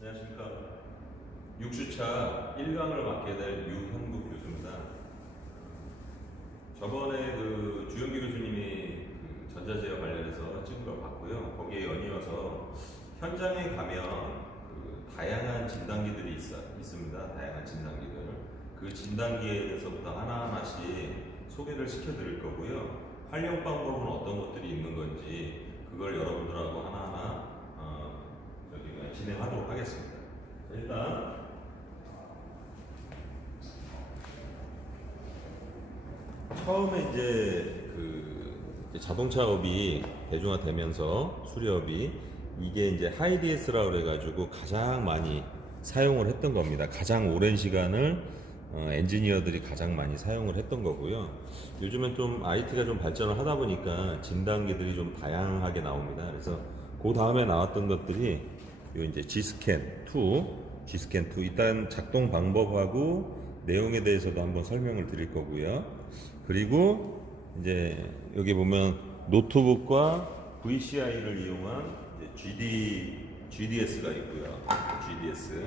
안녕하십니까. 6주차 1강을 맡게 될 유형국 교수입니다. 저번에 그 주영기 교수님이 그 전자제어 관련해서 찍은 걸 봤고요. 거기에 연이어서 현장에 가면 그 다양한 진단기들이 있습니다. 다양한 진단기들. 그 진단기에 대해서부터 하나하나씩 소개를 시켜드릴 거고요. 활용 방법은 어떤 것들이 있는 건지 그걸 여러분들하고 하나하나 진행하도록 하겠습니다. 일단 처음에 이제 자동차업이 대중화되면서 수리업이 이게 이제 하이디에스라고 그래가지고 가장 많이 사용을 했던 겁니다. 가장 오랜 시간을 엔지니어들이 가장 많이 사용을 했던 거고요. 요즘엔 좀 IT가 좀 발전을 하다 보니까 진단기들이 좀 다양하게 나옵니다. 그래서 그 다음에 나왔던 것들이 요 이제 G스캔 2 일단 작동 방법하고 내용에 대해서도 한번 설명을 드릴 거고요. 그리고 이제 여기 보면 노트북과 VCI를 이용한 GDS가 있고요. GDS.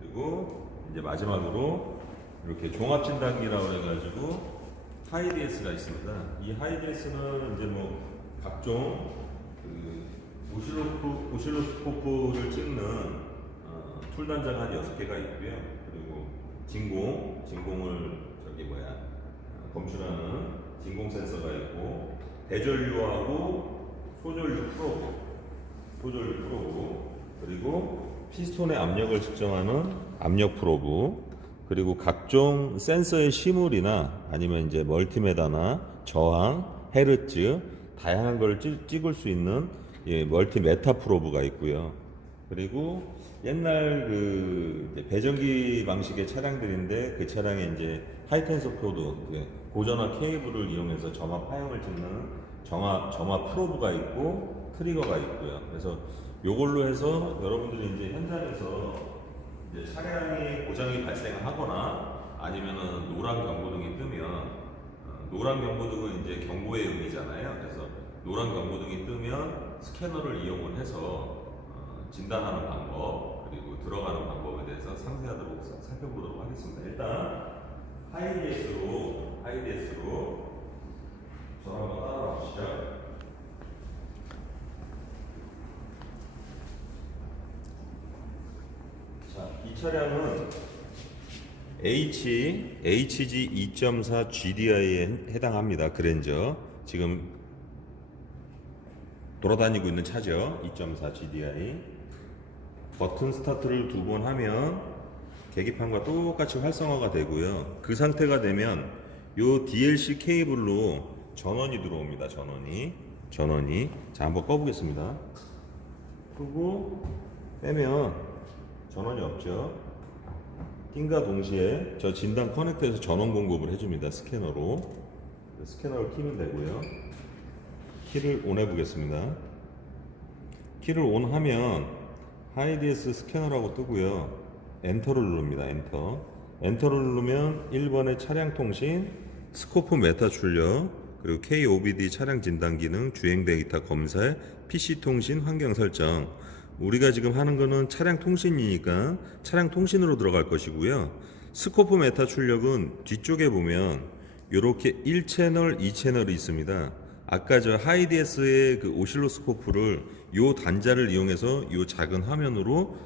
그리고 이제 마지막으로 이렇게 종합 진단기라고 해가지고 하이디에스가 있습니다. 이 하이디에스는 이제 뭐 각종 그 오실로스코프를 찍는 툴 단자가 한 6개가 있고요. 그리고 진공을 검출하는 진공 센서가 있고 대전류하고 소전류 프로브 그리고 피스톤의 압력을 측정하는 압력 프로브 그리고 각종 센서의 시물이나 아니면 이제 멀티메다나 저항, 헤르츠 다양한 걸 찍을 수 있는 멀티메타 프로브가 있고요. 그리고 옛날 그 배전기 방식의 차량들인데 그 차량에 이제 하이텐서 코드 고전화 케이블을 이용해서 점화 파형을 찍는 점화 프로브가 있고 트리거가 있고요. 그래서 요걸로 해서 여러분들이 이제 현장에서 이제 차량이 고장이 발생하거나 아니면은 노란 경고등이 뜨면 노란 경고등은 이제 경고의 의미잖아요. 그래서 노란 경고등이 뜨면 스캐너를 이용을 해서 진단하는 방법 그리고 들어가는 방법에 대해서 상세하도록 살펴보도록 하겠습니다. 일단 하이디에스로 저 한번 따라와 보시죠. 자, 이 차량은 HG 2.4 GDI에 해당합니다. 그랜저 지금 돌아다니고 있는 차죠. 2.4 GDI. 버튼 스타트를 2번 하면 계기판과 똑같이 활성화가 되고요. 그 상태가 되면 요 DLC 케이블로 전원이 들어옵니다. 전원이. 자, 한번 꺼보겠습니다. 끄고 빼면 전원이 없죠. 띵과 동시에 저 진단 커넥터에서 전원 공급을 해줍니다. 스캐너로. 스캐너를 키면 되고요. 키를 온 해보겠습니다. 키를 온 하면 하이디에스 스캐너라고 뜨고요. 엔터를 누릅니다. 엔터를 누르면 1번의 차량 통신, 스코프 메타 출력, 그리고 KOBD 차량 진단 기능, 주행 데이터 검사, PC 통신, 환경 설정. 우리가 지금 하는 거는 차량 통신이니까 차량 통신으로 들어갈 것이고요. 스코프 메타 출력은 뒤쪽에 보면 이렇게 1채널, 2채널이 있습니다. 아까 저 하이디에스의 그 오실로스코프를 요 단자를 이용해서 요 작은 화면으로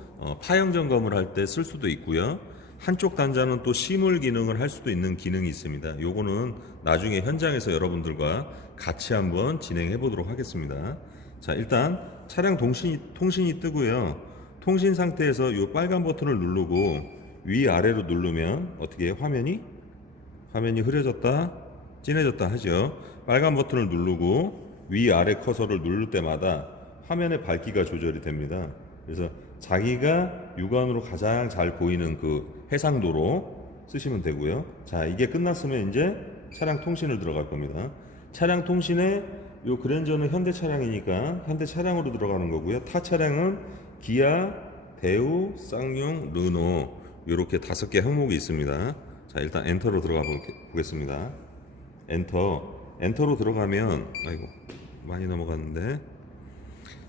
파형 점검을 할 때 쓸 수도 있고요. 한쪽 단자는 또 시물 기능을 할 수도 있는 기능이 있습니다. 요거는 나중에 현장에서 여러분들과 같이 한번 진행해 보도록 하겠습니다. 자, 일단 차량 통신이 뜨고요. 통신 상태에서 요 빨간 버튼을 누르고 위아래로 누르면 어떻게 해요? 화면이 흐려졌다 진해졌다 하죠. 빨간 버튼을 누르고 위아래 커서를 누를 때마다 화면의 밝기가 조절이 됩니다. 그래서 자기가 육안으로 가장 잘 보이는 그 해상도로 쓰시면 되고요. 자, 이게 끝났으면 이제 차량 통신을 들어갈 겁니다. 차량 통신에 요 그랜저는 현대 차량이니까 현대 차량으로 들어가는 거고요. 타 차량은 기아, 대우, 쌍용, 르노 요렇게 5개 항목이 있습니다. 자, 일단 엔터로 들어가 보겠습니다. 엔터로 들어가면 아이고 많이 넘어갔는데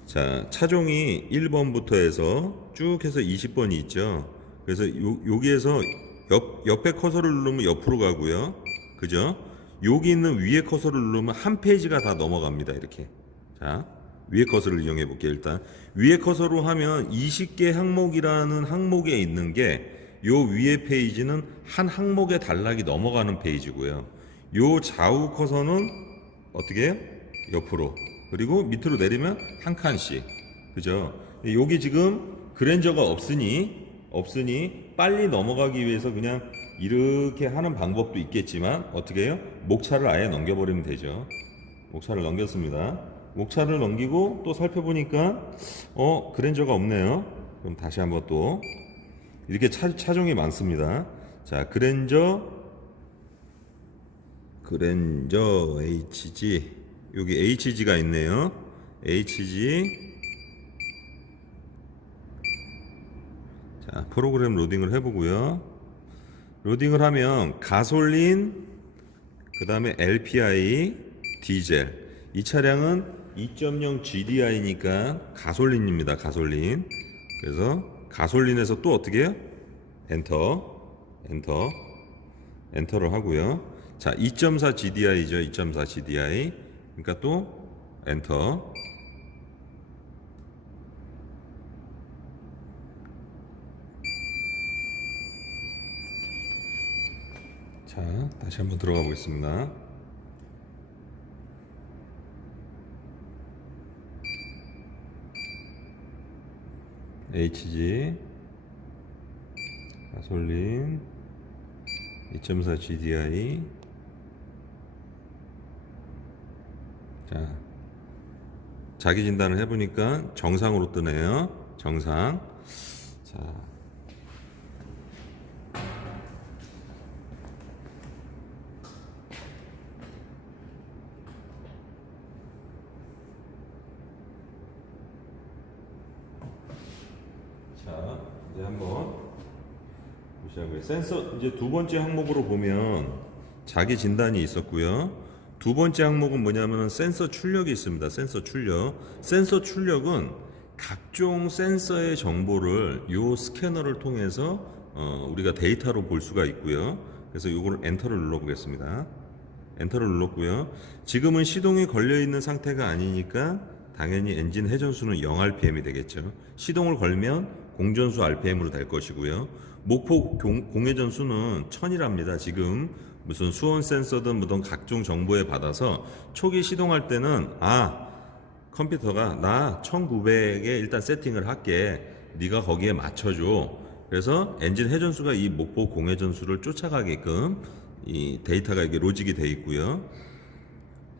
자, 차종이 1번부터 해서 쭉 해서 20번이 있죠. 그래서 여기에서 옆에 커서를 누르면 옆으로 가고요. 그죠? 여기 있는 위에 커서를 누르면 한 페이지가 다 넘어갑니다. 이렇게. 자, 위에 커서를 이용해 볼게요. 일단 위에 커서로 하면 20개 항목이라는 항목에 있는 게 요 위에 페이지는 한 항목의 단락이 넘어가는 페이지고요. 요 좌우 커서는 어떻게 해요? 옆으로. 그리고 밑으로 내리면 한 칸씩. 그죠? 여기 지금 그랜저가 없으니 빨리 넘어가기 위해서 그냥 이렇게 하는 방법도 있겠지만 어떻게 해요? 목차를 아예 넘겨버리면 되죠. 목차를 넘겼습니다. 목차를 넘기고 또 살펴보니까 그랜저가 없네요. 그럼 다시 한번 또 이렇게 차종이 많습니다. 자, 그랜저 HG 여기 HG가 있네요. HG 자, 프로그램 로딩을 해보고요. 로딩을 하면 가솔린 그 다음에 LPI 디젤 이 차량은 2.0 GDI니까 가솔린입니다. 가솔린. 그래서 가솔린에서 또 어떻게 해요? 엔터를 하고요. 자, 2.4 GDI죠. 2.4 GDI. 그러니까 또 엔터. 자, 다시 한번 들어가 보겠습니다. HG 가솔린 2.4 GDI 자, 자기 진단을 해보니까 정상으로 뜨네요. 정상. 자, 이제 한번 보시자고요. 센서 이제 두 번째 항목으로 보면 자기 진단이 있었고요. 두 번째 항목은 뭐냐면 센서 출력이 있습니다. 센서 출력. 센서 출력은 각종 센서의 정보를 요 스캐너를 통해서 우리가 데이터로 볼 수가 있고요. 그래서 요거를 엔터를 눌러 보겠습니다. 엔터를 눌렀고요. 지금은 시동이 걸려 있는 상태가 아니니까 당연히 엔진 회전수는 0rpm이 되겠죠. 시동을 걸면 공전수 rpm으로 될 것이고요. 목포 공회전수는 1000이랍니다. 지금 무슨 수온 센서든 뭐든 각종 정보에 받아서 초기 시동할 때는 컴퓨터가 나 1900에 일단 세팅을 할게. 네가 거기에 맞춰줘. 그래서 엔진 회전수가 이 목포 공회전수를 쫓아가게끔 이 데이터가 이게 로직이 되어 있고요.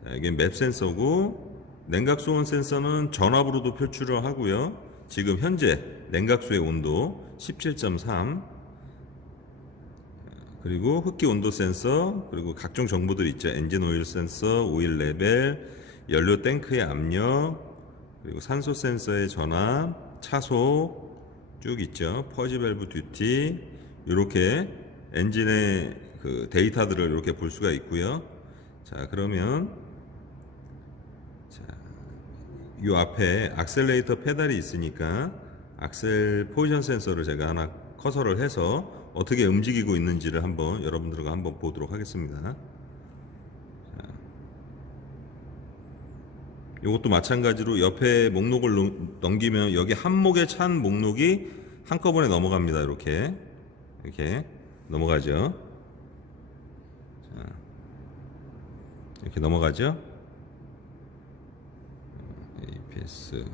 자, 이게 맵 센서고 냉각 수온 센서는 전압으로도 표출을 하고요. 지금 현재 냉각수의 온도 17.3 그리고 흡기 온도 센서 그리고 각종 정보들이 있죠. 엔진 오일 센서, 오일 레벨, 연료 탱크의 압력 그리고 산소 센서의 전압, 차소 쭉 있죠. 퍼지 밸브 듀티 이렇게 엔진의 그 데이터들을 이렇게 볼 수가 있고요. 자, 그러면 이 앞에 악셀레이터 페달이 있으니까 악셀 포지션 센서를 제가 하나 커서를 해서 어떻게 움직이고 있는지를 한번 여러분들과 한번 보도록 하겠습니다. 이것도 마찬가지로 옆에 목록을 넘기면 여기 한목에 찬 목록이 한꺼번에 넘어갑니다. 이렇게 넘어가죠. 자, 이렇게 넘어가죠. APS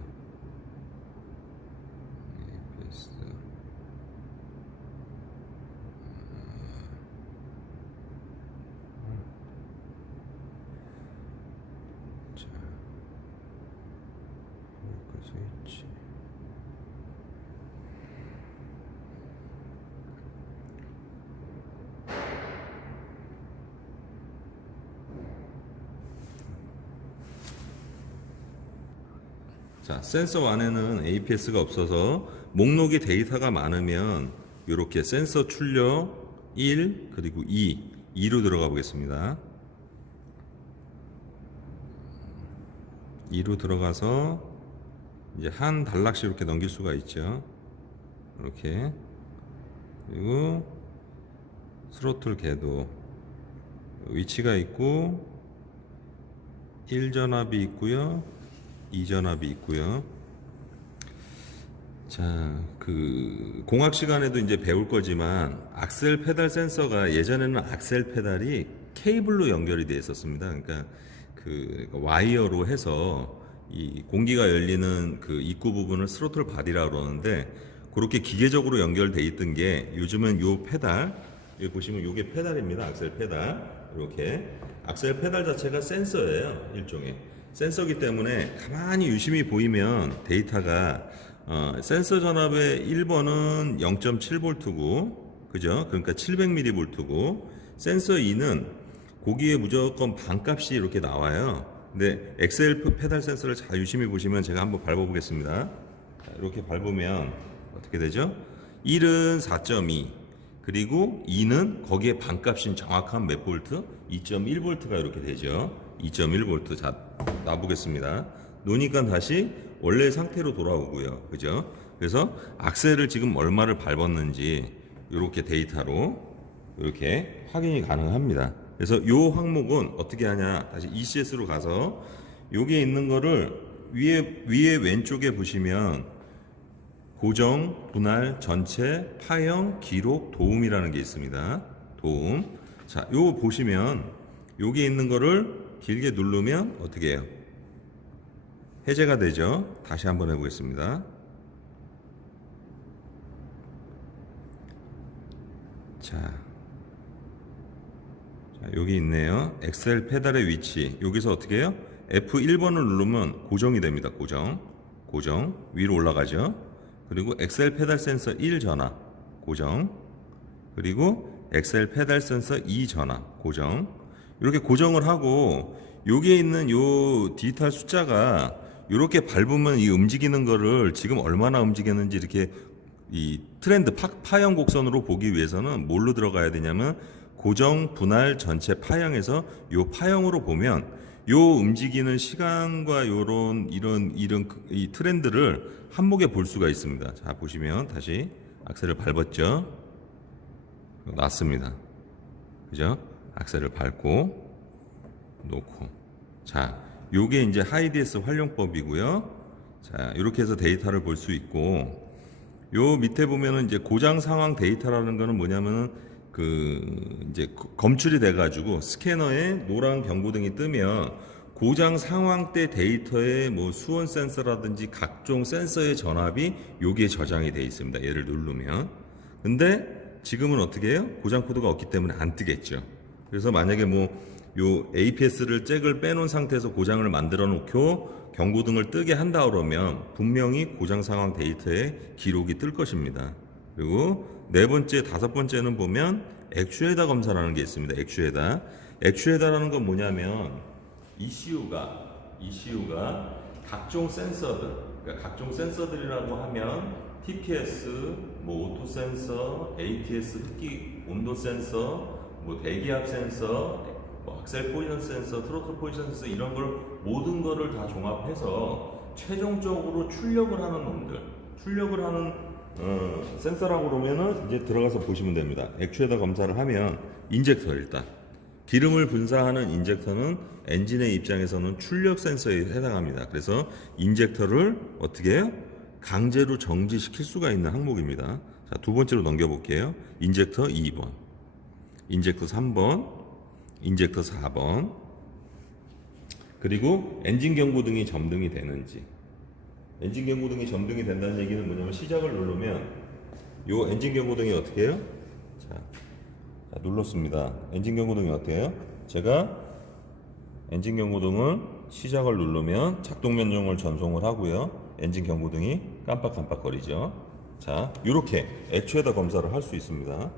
스위치 자, 센서 안에는 APS가 없어서 목록에 데이터가 많으면 이렇게 센서 출력 1 그리고 2로 들어가 보겠습니다. 2로 들어가서 이제 한 단락씩 이렇게 넘길 수가 있죠. 이렇게. 그리고 스로틀 궤도 위치가 있고 1전압이 있고요. 2전압이 있고요. 자, 그 공학 시간에도 이제 배울 거지만 악셀 페달 센서가 예전에는 악셀 페달이 케이블로 연결이 되어 있었습니다. 그러니까 그 와이어로 해서 이 공기가 열리는 그 입구 부분을 스로틀 바디라고 그러는데 그렇게 기계적으로 연결돼 있던 게 요즘은 요 페달 여기 보시면 요게 페달입니다. 악셀 페달 이렇게 악셀 페달 자체가 센서예요. 일종의 센서기 때문에 가만히 유심히 보이면 데이터가 센서 전압의 1번은 0.7V고 그죠? 그러니까 700mV고 센서 2는 거기에 무조건 반값이 이렇게 나와요. 근데 엑셀 페달 센서를 잘 유심히 보시면 제가 한번 밟아 보겠습니다. 이렇게 밟으면 어떻게 되죠? 1은 4.2 그리고 2는 거기에 반값인 정확한 몇 볼트? 2.1V가 이렇게 되죠. 2.1V. 자, 놔보겠습니다. 놓으니까 다시 원래 상태로 돌아오고요. 그죠? 그래서 악셀을 지금 얼마를 밟았는지 이렇게 데이터로 이렇게 확인이 가능합니다. 그래서 이 항목은 어떻게 하냐? 다시 ECS로 가서 여기에 있는 거를 위에 왼쪽에 보시면 고정, 분할, 전체, 파형, 기록, 도움이라는 게 있습니다. 도움. 자, 요거 보시면 여기 있는 거를 길게 누르면 어떻게 해요? 해제가 되죠. 다시 한번 해보겠습니다. 자, 여기 있네요. 엑셀 페달의 위치. 여기서 어떻게 해요? F1번을 누르면 고정이 됩니다. 고정. 위로 올라가죠. 그리고 엑셀 페달 센서 1 전압 고정. 그리고 엑셀 페달 센서 2 전압 고정. 이렇게 고정을 하고 여기에 있는 요 디지털 숫자가 이렇게 밟으면 이 움직이는 거를 지금 얼마나 움직였는지 이렇게 이 트렌드 파형 곡선으로 보기 위해서는 뭘로 들어가야 되냐면 고정, 분할, 전체, 파형에서 요 파형으로 보면 요 움직이는 시간과 이런 이 트렌드를 한목에 볼 수가 있습니다. 자, 보시면 다시 악셀을 밟았죠. 놨습니다. 그죠? 악셀을 밟고 놓고. 자, 요게 이제 하이디에스 활용법이고요. 자, 이렇게 해서 데이터를 볼 수 있고 요 밑에 보면은 이제 고장 상황 데이터라는 거는 뭐냐면은 그 이제 검출이 돼 가지고 스캐너에 노란 경고등이 뜨면 고장 상황 때 데이터의 뭐 수온 센서라든지 각종 센서의 전압이 여기에 저장이 돼 있습니다. 얘를 누르면. 근데 지금은 어떻게 해요? 고장 코드가 없기 때문에 안 뜨겠죠. 그래서 만약에 뭐 요 APS를 잭을 빼놓은 상태에서 고장을 만들어 놓고 경고등을 뜨게 한다 그러면 분명히 고장 상황 데이터에 기록이 뜰 것입니다. 그리고 네 번째, 다섯 번째는 보면 액추에다 검사라는 게 있습니다. 액추에다라는 건 뭐냐면 ECU가 각종 센서들, 그러니까 각종 센서들이라고 하면 TPS, 뭐 오토 센서, ATS 흡기 온도 센서, 뭐 대기압 센서, 뭐 악셀 포지션 센서, 트로틀 포지션 센서 이런 걸 모든 거를 다 종합해서 최종적으로 출력을 하는 센서라고 그러면은 이제 들어가서 보시면 됩니다. 액추에다 검사를 하면 인젝터 일단 기름을 분사하는 인젝터는 엔진의 입장에서는 출력 센서에 해당합니다. 그래서 인젝터를 어떻게 해요? 강제로 정지시킬 수가 있는 항목입니다. 자, 두 번째로 넘겨볼게요. 인젝터 2번, 인젝터 3번, 인젝터 4번, 그리고 엔진 경고등이 점등이 되는지. 엔진 경고등이 점등이 된다는 얘기는 뭐냐면 시작을 누르면 요 엔진 경고등이 어떻게 해요? 자, 눌렀습니다. 엔진 경고등이 어떻게 해요? 제가 엔진 경고등을 시작을 누르면 작동 명령을 전송을 하고요. 엔진 경고등이 깜빡깜빡거리죠. 자, 이렇게 액추에다 검사를 할 수 있습니다.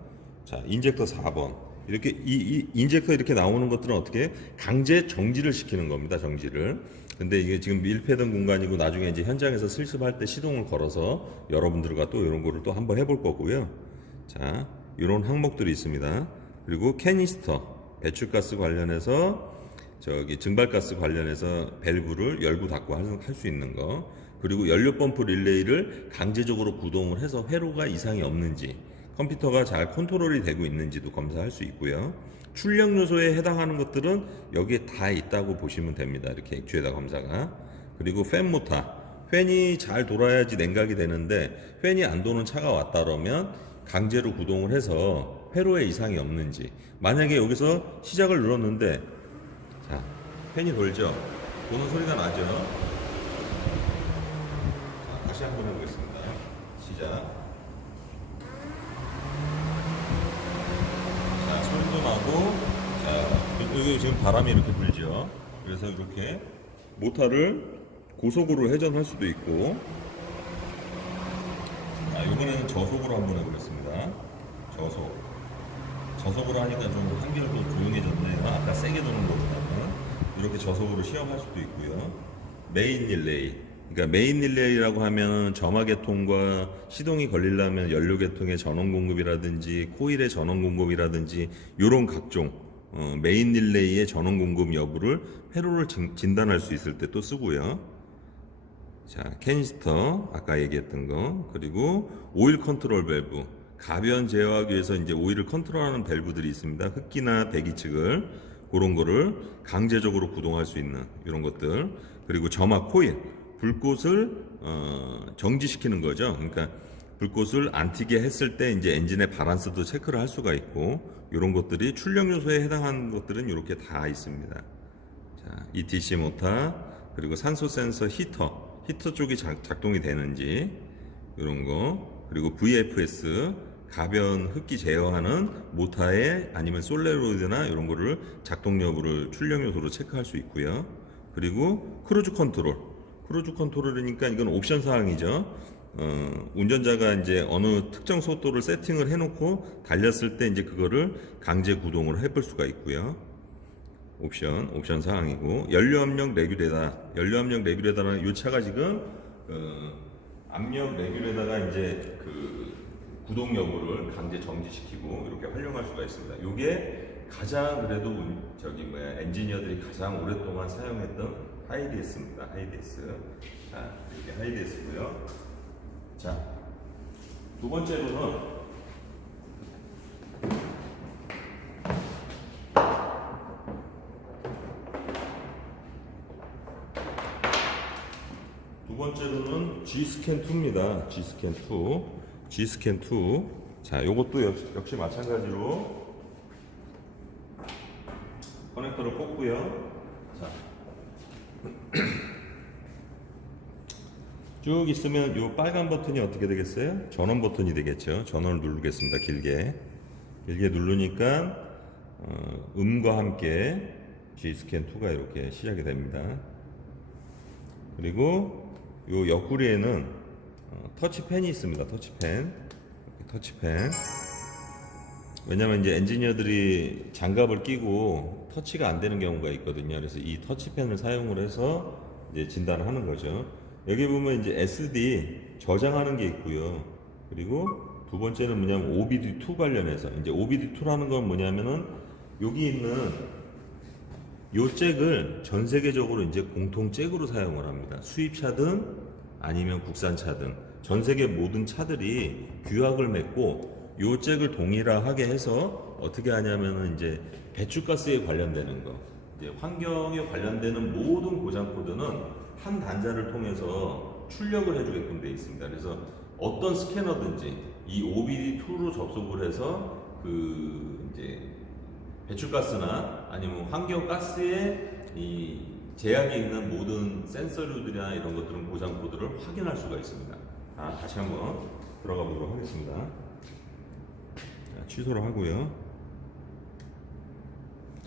자, 인젝터 4번. 이렇게 이 인젝터 이렇게 나오는 것들은 어떻게 강제 정지를 시키는 겁니다. 정지를. 근데 이게 지금 밀폐된 공간이고 나중에 이제 현장에서 실습할 때 시동을 걸어서 여러분들과 또 이런 거를 또 한번 해볼 거고요. 자, 이런 항목들이 있습니다. 그리고 캐니스터 배출가스 관련해서 저기 증발가스 관련해서 밸브를 열고 닫고 할 수 있는 거, 그리고 연료 펌프 릴레이를 강제적으로 구동을 해서 회로가 이상이 없는지, 컴퓨터가 잘 컨트롤이 되고 있는지도 검사할 수 있고요. 출력 요소에 해당하는 것들은 여기에 다 있다고 보시면 됩니다. 이렇게 액추에다 검사가. 그리고 팬 모터, 팬이 잘 돌아야지 냉각이 되는데 팬이 안 도는 차가 왔다 그러면 강제로 구동을 해서 회로에 이상이 없는지, 만약에 여기서 시작을 눌렀는데 자, 팬이 돌죠? 도는 소리가 나죠? 자, 다시 한번 해보겠습니다. 시작. 자, 소리도 나고, 자, 여기 지금 바람이 이렇게 불죠? 그래서 이렇게 모터를 고속으로 회전할 수도 있고, 자, 이번에는 저속으로 한번 해보겠습니다. 저속으로 하니까 좀 한결도 조용해졌네요. 아까 세게 도는 것보다는. 이렇게 저속으로 시험할 수도 있고요. 메인 릴레이. 그러니까 메인 릴레이라고 하면 점화계통과 시동이 걸리려면 연료계통의 전원 공급이라든지 코일의 전원 공급이라든지 이런 각종 메인 릴레이의 전원 공급 여부를 회로를 진단할 수 있을 때 또 쓰고요. 자, 캐니스터 아까 얘기했던 거, 그리고 오일 컨트롤 밸브, 가변 제어하기 위해서 이제 오일을 컨트롤하는 밸브들이 있습니다. 흡기나 배기 측을, 그런 거를 강제적으로 구동할 수 있는 이런 것들, 그리고 점화 코일, 불꽃을 정지시키는 거죠. 그러니까 불꽃을 안 튀게 했을 때 이제 엔진의 바란스도 체크를 할 수가 있고, 이런 것들이 출력 요소에 해당하는 것들은 이렇게 다 있습니다. 자, ETC 모터, 그리고 산소 센서 히터 쪽이 작동이 되는지 이런 거, 그리고 VFS 가변 흡기 제어하는 모터에 아니면 솔레로이드나 이런 거를 작동 여부를 출력 요소로 체크할 수 있고요. 그리고 크루즈 컨트롤이니까 이건 옵션 사항이죠. 운전자가 이제 어느 특정 속도를 세팅을 해놓고 달렸을 때 이제 그거를 강제 구동을 해볼 수가 있고요. 옵션 사항이고, 연료 압력 레귤레이터는 이 차가 지금 압력 레귤레이터가 이제 그 구동 여부를 강제 정지시키고 이렇게 활용할 수가 있습니다. 이게 가장 그래도 엔지니어들이 가장 오랫동안 사용했던 하이디에스입니다. 하이디에스. 자, 이렇게 하이디에스고요. 자, 두 번째로는 G스캔2입니다. G스캔2. 자, 요것도 역시 마찬가지로 커넥터를 꽂고요. 자, 쭉 있으면 요 빨간 버튼이 어떻게 되겠어요? 전원 버튼이 되겠죠. 전원을 누르겠습니다. 길게 누르니까 음과 함께 G스캔2가 이렇게 시작이 됩니다. 그리고 요 옆구리에는 터치펜이 있습니다. 터치펜. 왜냐면 이제 엔지니어들이 장갑을 끼고 터치가 안 되는 경우가 있거든요. 그래서 이 터치펜을 사용을 해서 이제 진단을 하는 거죠. 여기 보면 이제 SD 저장하는 게 있고요. 그리고 두 번째는 뭐냐면 OBD2 관련해서, 이제 OBD2라는 건 뭐냐면은 여기 있는 요 잭을 전 세계적으로 이제 공통 잭으로 사용을 합니다. 수입차든 아니면 국산차든 전 세계 모든 차들이 규약을 맺고 요 잭을 동일하게 해서 어떻게 하냐면은 이제 배출가스에 관련되는 거, 이제 환경에 관련되는 모든 고장 코드는 한 단자를 통해서 출력을 해주게끔 되어 있습니다. 그래서 어떤 스캐너든지 이 OBD2로 접속을 해서 그 이제 배출가스나 아니면 환경가스에 이 제약이 있는 모든 센서류들이나 이런 것들은 고장 코드를 확인할 수가 있습니다. 다시 한번 들어가 보도록 하겠습니다. 자, 취소를 하고요.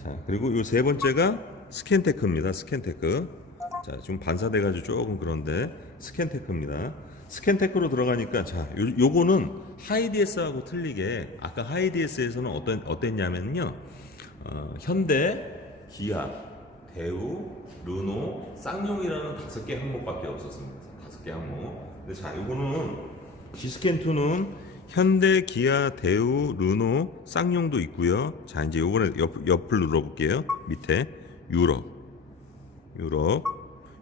자, 그리고 이 세 번째가 스캔테크입니다. 스캔테크. 자, 좀 반사돼가지고 조금 그런데 스캔테크입니다. 스캔테크로 들어가니까, 자, 요거는 하이디에스하고 틀리게 아까 하이디에스에서는 어땠냐면요, 현대, 기아, 대우, 르노, 쌍용이라는 5개 항목밖에 없었습니다. 5개 항목. 근데 자, 요거는 G스캔2는 현대, 기아, 대우, 르노, 쌍용도 있고요. 자, 이제 요번에 옆을 눌러볼게요. 밑에 유럽.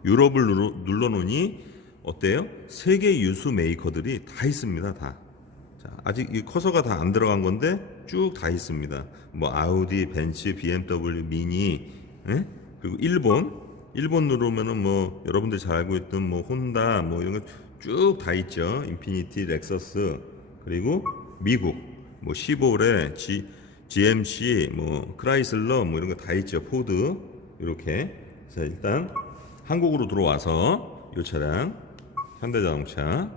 유럽을 눌러놓으니 어때요? 세계 유수 메이커들이 다 있습니다. 다. 자, 아직 이 커서가 다 안 들어간 건데 쭉 다 있습니다. 뭐 아우디, 벤츠, BMW, 미니, 예? 그리고 일본 누르면은 뭐 여러분들 잘 알고 있던 뭐 혼다, 뭐 이런 거 쭉 다 있죠. 인피니티, 렉서스, 그리고 미국, 뭐 시보레, GMC, 뭐 크라이슬러, 뭐 이런 거 다 있죠. 포드 이렇게. 자, 일단 한국으로 들어와서 이 차량 현대자동차.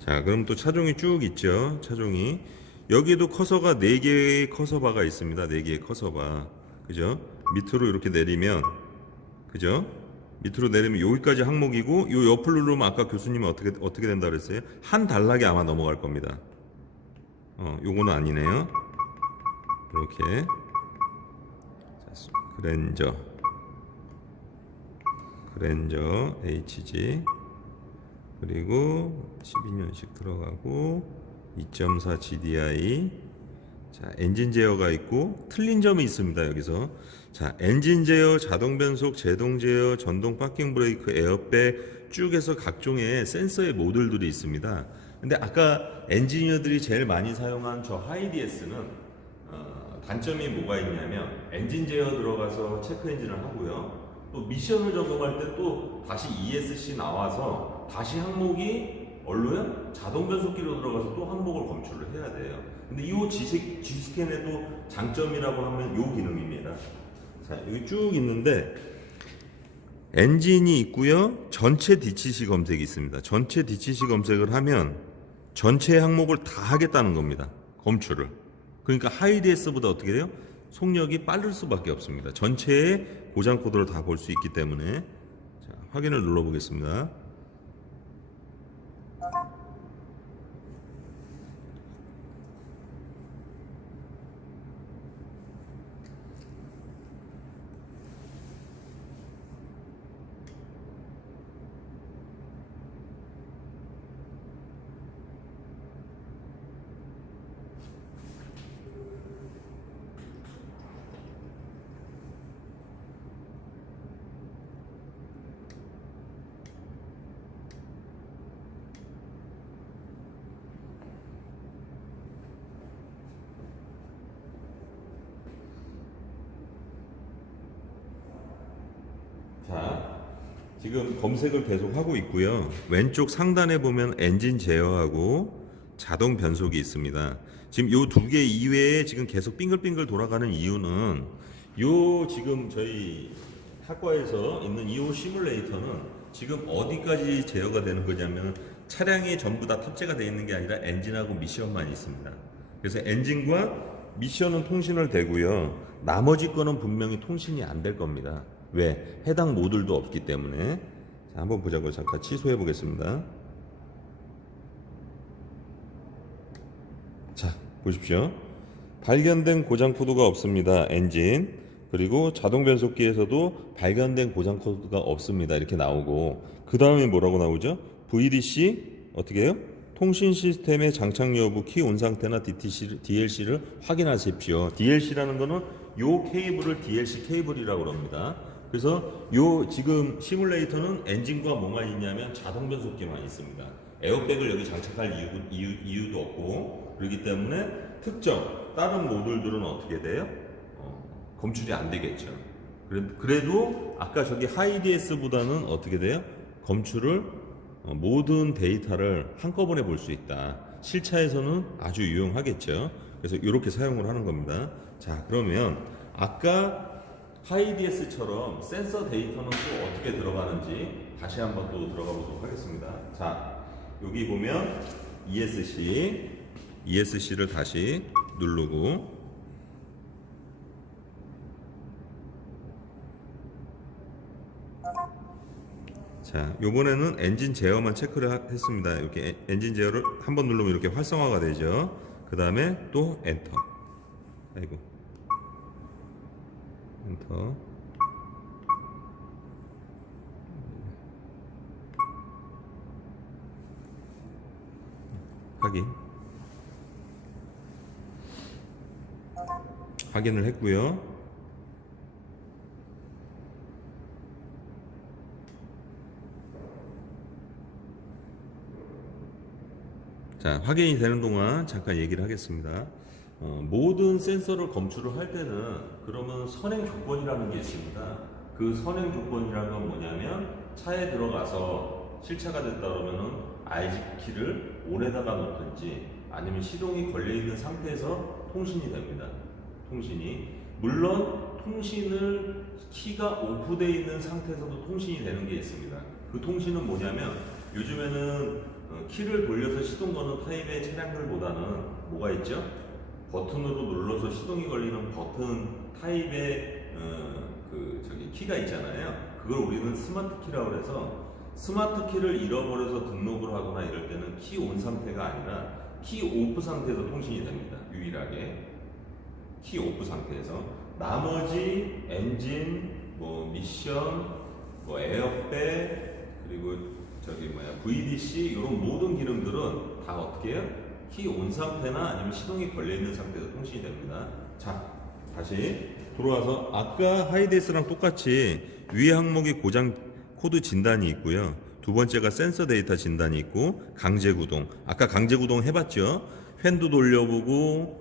자, 그럼 또 차종이 쭉 있죠. 차종이 여기도 커서가 4개의 커서바가 있습니다. 4개의 커서바. 그죠? 밑으로 이렇게 내리면, 그죠? 밑으로 내리면 여기까지 항목이고, 요 옆을 누르면 아까 교수님은 어떻게 된다 그랬어요? 한 단락에 아마 넘어갈 겁니다. 요거는 아니네요. 이렇게. 자, 그랜저 HG, 그리고 12년식 들어가고 2.4 GDI. 자, 엔진 제어가 있고 틀린 점이 있습니다. 여기서 자, 엔진 제어, 자동 변속, 제동 제어, 전동 파킹 브레이크, 에어백 쭉 해서 각종의 센서의 모듈들이 있습니다. 근데 아까 엔지니어들이 제일 많이 사용한 저 하이디에스는 단점이 뭐가 있냐면 엔진 제어 들어가서 체크 엔진을 하고요. 또 미션을 점검할 때 또 다시 ESC 나와서 다시 항목이 얼로요? 자동 변속기로 들어가서 또 항목을 검출을 해야 돼요. 근데 이 G스캔의 또 장점이라고 하면 이 기능입니다. 자, 여기 쭉 있는데 엔진이 있고요. 전체 DCC 검색이 있습니다. 전체 DCC 검색을 하면 전체 항목을 다 하겠다는 겁니다. 검출을. 그러니까 하이디에스보다 어떻게 돼요? 속력이 빠를 수밖에 없습니다. 전체의 고장 코드를 다 볼 수 있기 때문에. 자, 확인을 눌러보겠습니다. 자, 지금 검색을 계속 하고 있고요. 왼쪽 상단에 보면 엔진 제어하고 자동 변속이 있습니다. 지금 요 두 개 이외에 지금 계속 빙글빙글 돌아가는 이유는 요 지금 저희 학과에서 있는 이 시뮬레이터는 지금 어디까지 제어가 되는 거냐면 차량이 전부 다 탑재가 되어 있는 게 아니라 엔진하고 미션만 있습니다. 그래서 엔진과 미션은 통신을 되고요. 나머지 거는 분명히 통신이 안 될 겁니다. 왜? 해당 모듈도 없기 때문에. 자, 한번 보자고요. 잠깐 취소해 보겠습니다. 자, 보십시오. 발견된 고장 코드가 없습니다. 엔진. 그리고 자동 변속기에서도 발견된 고장 코드가 없습니다. 이렇게 나오고, 그 다음에 뭐라고 나오죠? VDC 어떻게 해요? 통신 시스템의 장착 여부, 키 온 상태나 DLC를 확인하십시오. DLC라는 거는 요 케이블을 DLC 케이블이라고 합니다. 그래서 요 지금 시뮬레이터는 엔진과 뭐만 있냐면 자동 변속기만 있습니다. 에어백을 여기 장착할 이유도 없고, 그렇기 때문에 특정 다른 모듈들은 어떻게 돼요? 검출이 안 되겠죠. 그래도 아까 저기 하이디에스보다는 어떻게 돼요? 검출을 모든 데이터를 한꺼번에 볼 수 있다. 실차에서는 아주 유용하겠죠. 그래서 이렇게 사용을 하는 겁니다. 자, 그러면 아까 하이디에스처럼 센서 데이터는 또 어떻게 들어가는지 다시 한번 또 들어가 보도록 하겠습니다. 자, 여기 보면 ESC를 다시 누르고, 자, 요번에는 엔진 제어만 체크를 했습니다. 이렇게 엔진 제어를 한번 누르면 이렇게 활성화가 되죠. 그 다음에 또 엔터. 아이고. 엔터. 확인. 확인을 했고요. 자, 확인이 되는 동안 잠깐 얘기를 하겠습니다. 모든 센서를 검출을 할 때는 그러면 선행 조건이라는 게 있습니다. 그 선행 조건이라는 건 뭐냐면 차에 들어가서 실차가 됐다 그러면은 IC 키를 온에다가 놓든지 아니면 시동이 걸려 있는 상태에서 통신이 됩니다. 통신이 물론 통신을 키가 오프되어 있는 상태에서도 통신이 되는 게 있습니다. 그 통신은 뭐냐면 요즘에는 키를 돌려서 시동 거는 타입의 차량들보다는 뭐가 있죠? 버튼으로 눌러서 시동이 걸리는 버튼 타입의 키가 있잖아요. 그걸 우리는 스마트 키라고 해서 스마트 키를 잃어버려서 등록을 하거나 이럴 때는 키 온 상태가 아니라 키 오프 상태에서 통신이 됩니다. 유일하게 키 오프 상태에서 나머지 엔진, 미션, 에어백 그리고 VDC 이런 모든 기능들은 다 어떻게 해요? 키 온 상태나 아니면 시동이 걸려 있는 상태에서 통신이 됩니다. 자, 다시 돌아와서 아까 하이데스랑 똑같이 위에 항목이 고장 코드 진단이 있고요. 두 번째가 센서 데이터 진단이 있고 강제 구동. 아까 강제 구동 해봤죠? 팬도 돌려보고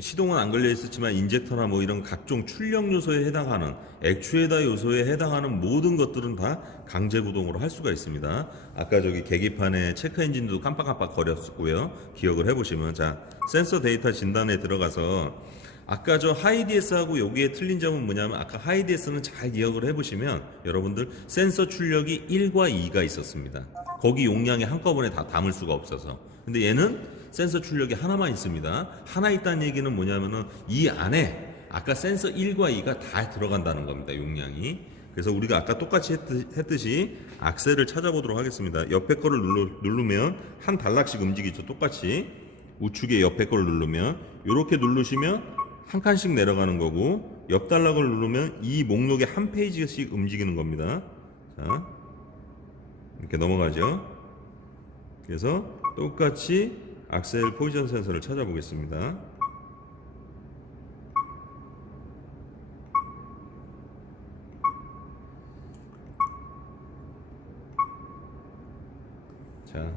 시동은 안 걸려 있었지만 인젝터나 이런 각종 출력 요소에 해당하는 액추에이터 요소에 해당하는 모든 것들은 다 강제 구동으로 할 수가 있습니다. 아까 계기판에 체크 엔진도 깜빡깜빡 거렸고요. 기억을 해보시면 자 센서 데이터 진단에 들어가서 아까 하이디에스하고 여기에 틀린 점은 뭐냐면 아까 하이디에스는 잘 기억을 해보시면 여러분들 센서 출력이 1과 2가 있었습니다. 거기 용량이 한꺼번에 다 담을 수가 없어서. 근데 얘는 센서 출력이 하나만 있습니다. 하나 있다는 얘기는 뭐냐면은 이 안에 아까 센서 1과 2가 다 들어간다는 겁니다. 용량이. 그래서 우리가 아까 똑같이 했듯이 악셀을 찾아보도록 하겠습니다. 옆에 거를 누르면 한 단락씩 움직이죠. 똑같이 우측에 옆에 거를 누르면 이렇게 누르시면 한 칸씩 내려가는 거고 옆 단락을 누르면 이 목록에 한 페이지씩 움직이는 겁니다. 자, 이렇게 넘어가죠. 그래서 똑같이 악셀 포지션 센서를 찾아보겠습니다. 자,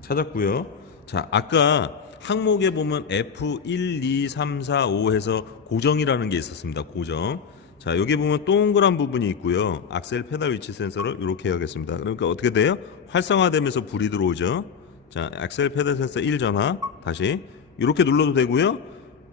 찾았고요. 자, 아까 항목에 보면 F1, 2, 3, 4, 5 해서 고정이라는 게 있었습니다. 고정. 자, 여기 보면 동그란 부분이 있고요. 악셀 페달 위치 센서를 이렇게 해야겠습니다. 그러니까 어떻게 돼요? 활성화되면서 불이 들어오죠. 자, 악셀 페달 센서 1 전화 다시 이렇게 눌러도 되고요.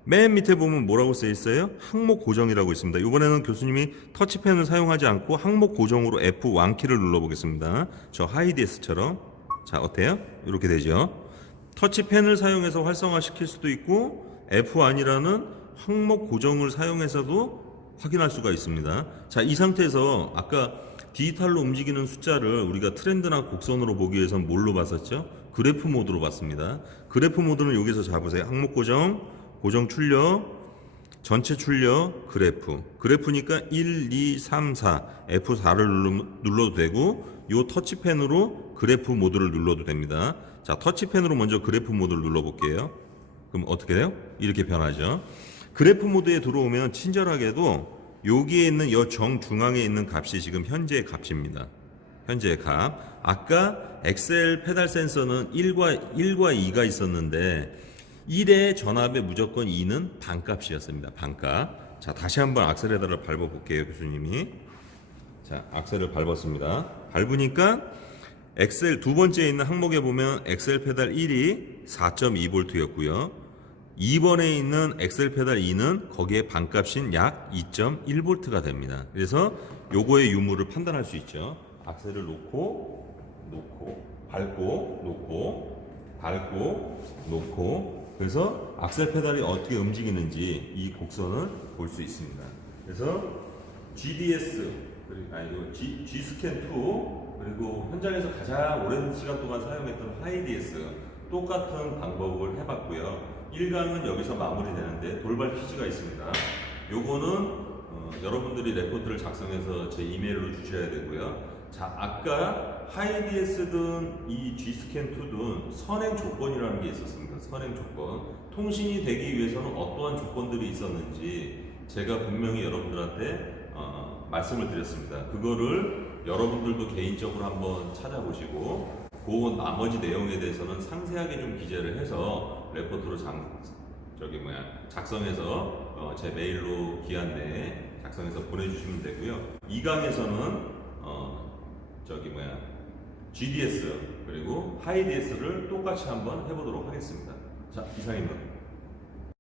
맨 밑에 보면 뭐라고 쓰여 있어요? 항목 고정이라고 있습니다. 이번에는 교수님이 터치펜을 사용하지 않고 항목 고정으로 F1 키를 눌러 보겠습니다. 저 하이디에스처럼. 자, 어때요? 이렇게 되죠. 터치펜을 사용해서 활성화시킬 수도 있고 F1이라는 항목 고정을 사용해서도 확인할 수가 있습니다. 자, 이 상태에서 아까 디지털로 움직이는 숫자를 우리가 트렌드나 곡선으로 보기 위해서는 뭘로 봤었죠? 그래프 모드로 봤습니다. 그래프 모드는 여기서 잡으세요. 항목 고정, 고정 출력, 전체 출력, 그래프. 그래프니까 1, 2, 3, 4, F4를 눌러도 되고 요 터치펜으로 그래프 모드를 눌러도 됩니다. 자, 터치펜으로 먼저 그래프 모드를 눌러볼게요. 그럼 어떻게 돼요? 이렇게 변하죠. 그래프 모드에 들어오면 친절하게도 여기에 있는 이 정중앙에 있는 값이 지금 현재의 값입니다. 현재의 값. 아까 엑셀 페달 센서는 1과 2가 있었는데 1의 전압에 무조건 2는 반값이었습니다. 반값. 자, 다시 한번 악셀에다가 밟아볼게요, 교수님이. 자, 악셀을 밟았습니다. 밟으니까 엑셀 두 번째에 있는 항목에 보면 엑셀 페달 1이 4.2V였고요. 2번에 있는 엑셀 페달 2는 거기에 반값인 약 2.1V가 됩니다. 그래서 요거의 유무를 판단할 수 있죠. 악셀을 놓고, 밟고, 그래서 악셀 페달이 어떻게 움직이는지 이 곡선을 볼 수 있습니다. 그래서 GDS, G스캔2, 그리고 현장에서 가장 오랜 시간 동안 사용했던 하이디에스 똑같은 방법을 해봤고요. 1강은 여기서 마무리되는데 돌발 퀴즈가 있습니다. 요거는 여러분들이 레포트를 작성해서 제 이메일로 주셔야 되고요. 자, 아까 하이디에스든 이 G스캔2든 선행 조건이라는 게 있었습니다. 선행 조건. 통신이 되기 위해서는 어떠한 조건들이 있었는지 제가 분명히 여러분들한테 말씀을 드렸습니다. 그거를 여러분들도 개인적으로 한번 찾아보시고 그 나머지 내용에 대해서는 상세하게 좀 기재를 해서 레포트로 작성해서 제 메일로 기한 내에 작성해서 보내주시면 되고요. 2강에서는 GDS 그리고 하이디에스를 똑같이 한번 해보도록 하겠습니다. 자, 이상입니다.